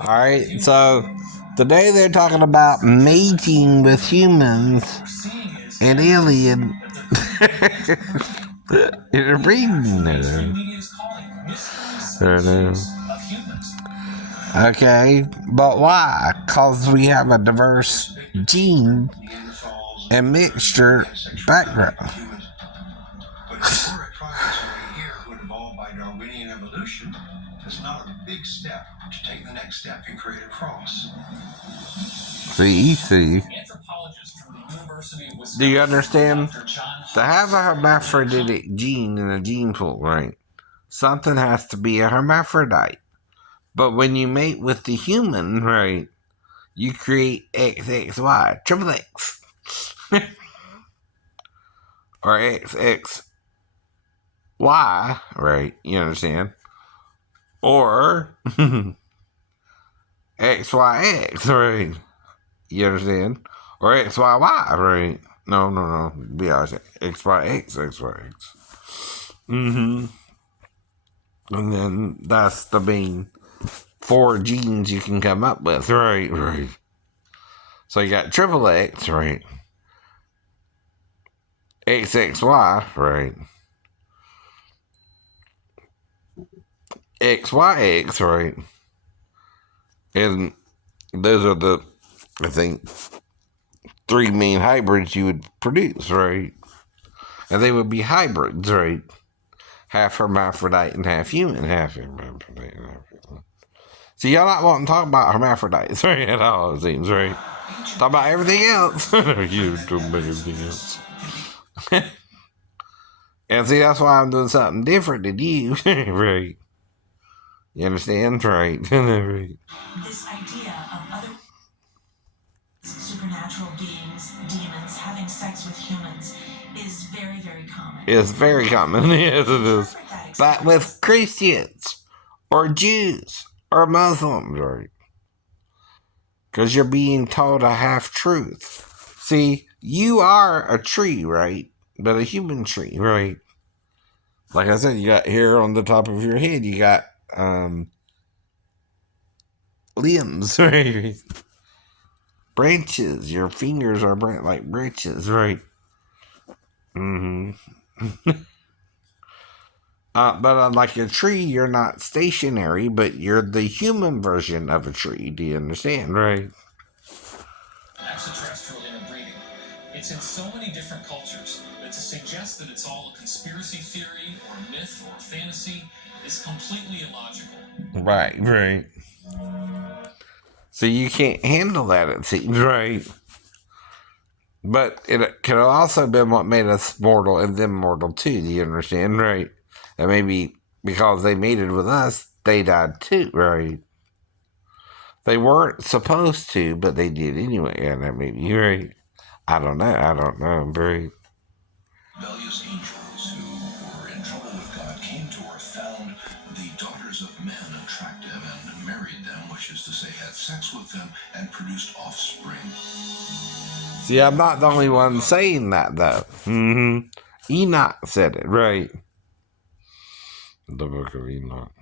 Alright, so today they're talking about mating with humans and alien breeding. Okay, but why? Because we have a diverse gene and mixture background. But if we're a tribe here who evolved by Darwinian evolution, it's not a big step to take the next step and create a cross. See. Do you understand? To have a hermaphroditic gene in a gene pool, right? Something has to be a hermaphrodite. But when you mate with the human, right, you create XXY, triple X. Or XXY, right? You understand? Or XYX, right? You understand? Or XYY, right? No. Be honest. XYX, XYX. And then that's the main 4 genes you can come up with, right. So you got triple X, right? XXY, right? XYX, right? And those are the, I think, 3 main hybrids you would produce, right? And they would be hybrids, right? Half hermaphrodite and half human, half hermaphrodite and half human. See, y'all not wanting to talk about hermaphrodites, right? At all, it seems, right? Talk about everything else. You talk about everything else. And see, that's why I'm doing something different than you, right? You understand? Right. This idea of other supernatural beings, demons, having sex with humans is very, very common. It's very common, yes it is. But with Christians, or Jews, or Muslims, right? Because you're being told a half-truth. See, you are a tree, right? But a human tree, right? Like I said, you got hair on the top of your head. You got limbs, right? Branches. Your fingers are like branches, right? But unlike a tree, you're not stationary, but you're the human version of a tree. Do you understand, right? Extraterrestrial interbreeding. It's in so many different cultures that to suggest that it's all a conspiracy theory or myth or fantasy is completely illogical. Right. So you can't handle that, it seems, right? But it could have also been what made us mortal and them mortal too. Do you understand, right? And maybe because they mated with us, they died too, right? They weren't supposed to, but they did anyway. And that may be right. I don't know. Very Rebellious angels who were in trouble with God came to earth, found the daughters of men attractive, and married them, which is to say, had sex with them, and produced offspring. See, I'm not the only one saying that, though. Enoch said it, right? The book of Enoch.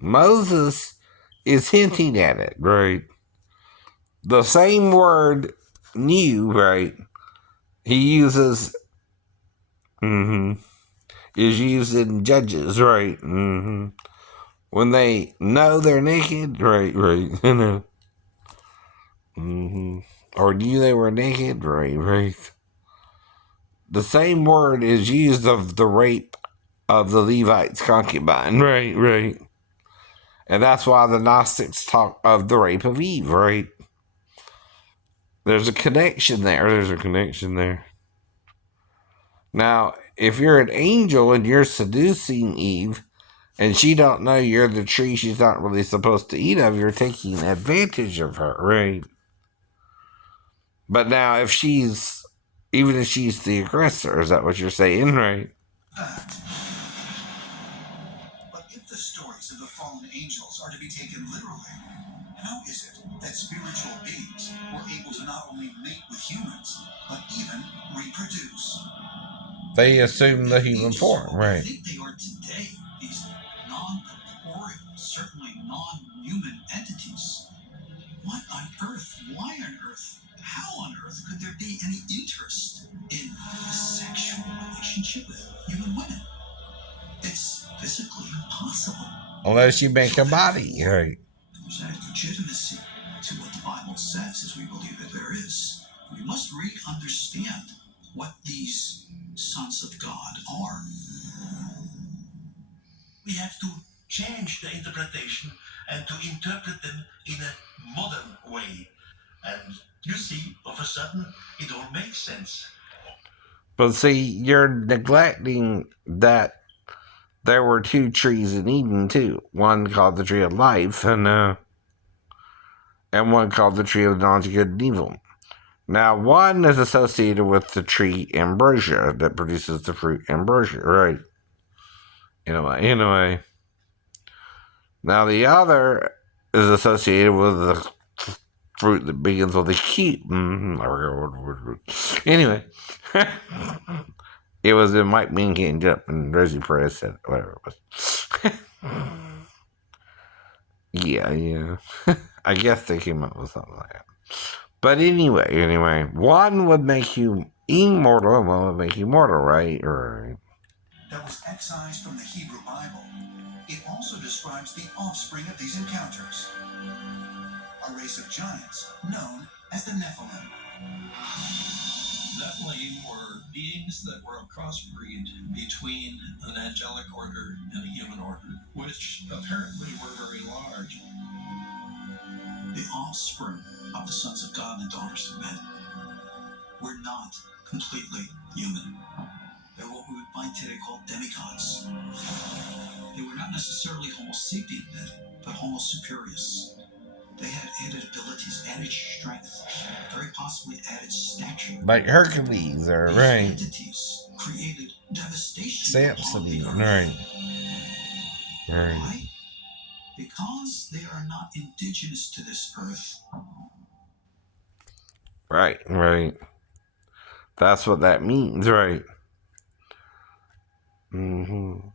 Moses is hinting at it, right? The same word, new, right? He uses, is used in Judges, right? When they know they're naked, right. Or knew they were naked, right. The same word is used of the rape of the Levite's concubine, right. And that's why the Gnostics talk of the rape of Eve, right? There's a connection there. Now, if you're an angel and you're seducing Eve, and she don't know you're the tree she's not really supposed to eat of, you're taking advantage of her, right? But now, even if she's the aggressor, is that what you're saying, right? But if the stories of the fallen angels are to be taken literally, how is it that spiritual beings were able to not only mate with humans, but even reproduce? They assume the human form, right? I think they are today, these non-corporeal certainly non-human entities. What on earth? Why on earth? How on earth could there be any interest in a sexual relationship with human women? It's physically impossible. Unless you make a body, right? There's added legitimacy to what the Bible says, as we believe that there is. We must re-understand what these sons of God are. We have to change the interpretation and to interpret them in a modern way. And you see, of a sudden, it all makes sense. But see, you're neglecting that there were two trees in Eden too. One called the tree of life, and one called the tree of knowledge of good and evil. Now, one is associated with the tree ambrosia that produces the fruit ambrosia, right? Anyway. Now, the other is associated with the fruit that begins with a Q. Anyway. It was in Mike Mean Can't Jump, and Rosie Perez said whatever it was. Yeah. I guess they came up with something like that. But anyway, one would make you immortal, and one would make you mortal, right? Right. That was excised from the Hebrew Bible. It also describes the offspring of these encounters, a race of giants known as the Nephilim. Nephilim were beings that were a crossbreed between an angelic order and a human order, which apparently were very large. The offspring of the sons of God and daughters of men were not completely human. They're what we would find today called demigods. They were not necessarily Homo sapien men, but Homo superius. They had added abilities, added strength, very possibly added stature. Like Hercules, or These right. entities created devastation. Samson, right. Why? Because they are not indigenous to this earth. Right. That's what that means, right? Mm-hmm.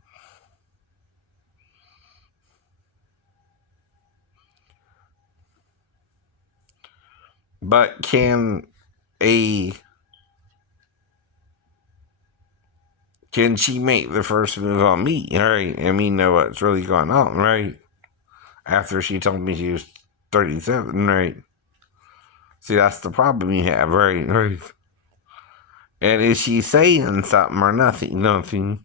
But can she make the first move on me, right? And me know what's really going on, right? After she told me she was 37, right? See, that's the problem you have, right? And is she saying something or nothing? Nothing.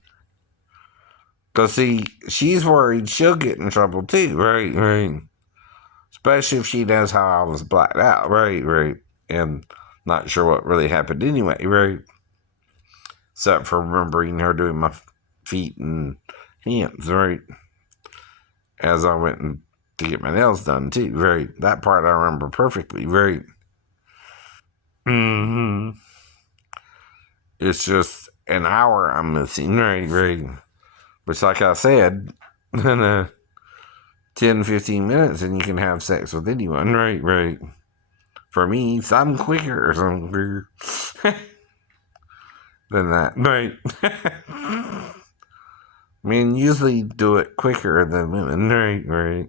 Because, see, she's worried she'll get in trouble too, right? Especially if she knows how I was blacked out, right? And not sure what really happened anyway, right? Except for remembering her doing my feet and hands, right? As I went to get my nails done too, right? That part I remember perfectly, right? Mm-hmm. It's just an hour I'm missing, right? Which, like I said, in 10, 15 minutes, and you can have sex with anyone, right? For me, some quicker or something than that, right? Men usually do it quicker than women, right?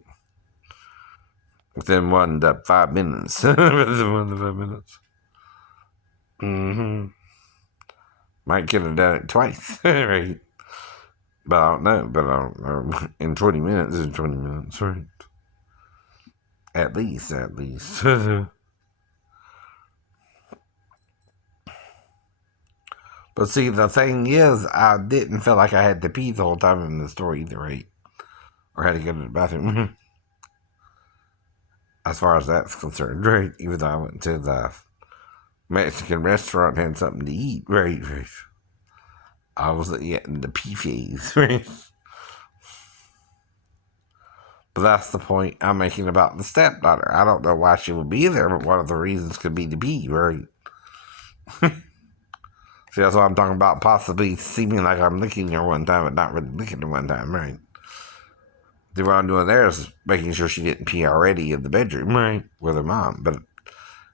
Within 1 to 5 minutes. Within 1 to 5 minutes. Mm-hmm. Might could have done it twice, right? But I don't know. In 20 minutes is 20 minutes, right? At least. But see, the thing is, I didn't feel like I had to pee the whole time in the store either, right? Or had to go to the bathroom. As far as that's concerned, right? Even though I went to the Mexican restaurant and had something to eat, right? I wasn't yet in the pee phase, right? But that's the point I'm making about the stepdaughter. I don't know why she would be there, but one of the reasons could be to pee, right? See, that's what I'm talking about, possibly seeming like I'm licking her one time, but not really licking her one time, right? What I'm doing there is making sure she didn't pee already in the bedroom, right? With her mom. But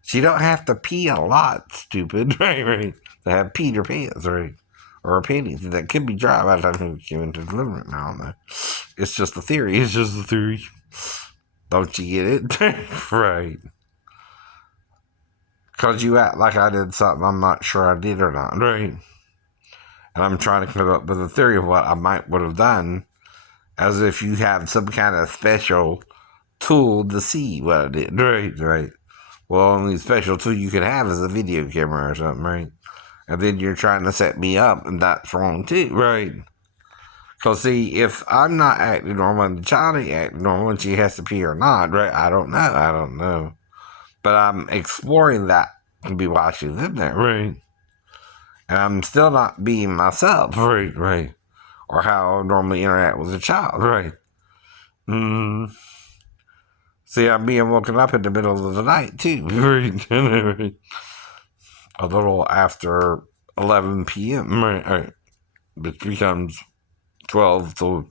she don't have to pee a lot, stupid, right? To have peed her pants, right? Or her panties. That could be dry by the time she came into the living room, I don't know. It's just a theory. It's just a theory. Don't you get it? Right. Because you act like I did something I'm not sure I did or not, right? And I'm trying to come up with a theory of what I would have done, as if you have some kind of special tool to see what I did, right? Right. Well, only special tool you could have is a video camera or something, right? And then you're trying to set me up, and that's wrong too, right? Because, see, if I'm not acting normal and the child ain't acting normal and she has to pee or not, right? I don't know. But I'm exploring that to be while she's in there, right? And I'm still not being myself, right. Or how I normally interact with a child, right? Mm. See, I'm being woken up in the middle of the night, too, right? A little after 11 p.m., right? Which becomes 12 to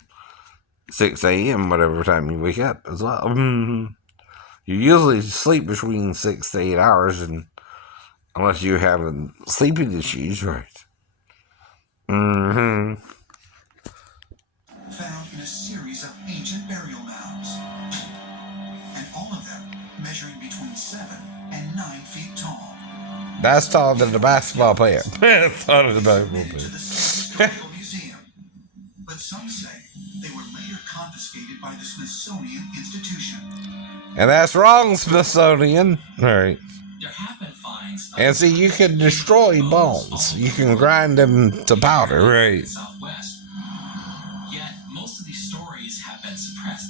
6 a.m., whatever time you wake up as well. Mm. You usually sleep between 6 to 8 hours, and unless you're having sleeping issues, right? Mm-hmm. Found in a series of ancient burial mounds, and all of them measuring between 7 and 9 feet tall. That's taller than the basketball player. That's taller than the basketball To the player. Historical Museum, but some say they were later confiscated by the Smithsonian Institution. And that's wrong, Smithsonian. All right. There have been finds. And see, you can destroy bones. You can grind them to powder, right? Southwest. Yet most of these stories have been suppressed.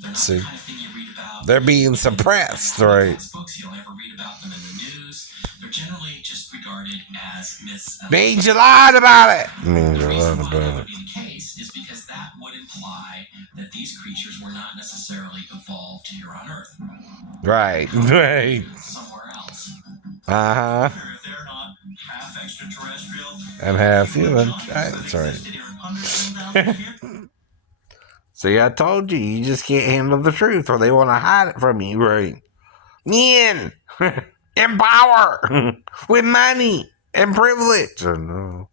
They're not See, the kind of thing you read about. they're being suppressed, right? Books, you'll never read about them in the news. They're generally just regarded as myths. Means you lied about it. Means you The lied reason why that about would it. be the case is because that would imply that these creatures were not necessarily evolved here on Earth. Right, right. Somewhere else. Uh-huh. If they're not half extraterrestrial And half human. That's right. See, I told you, you just can't handle the truth, or they want to hide it from you, right? Men, in power, with money and privilege. Oh, no.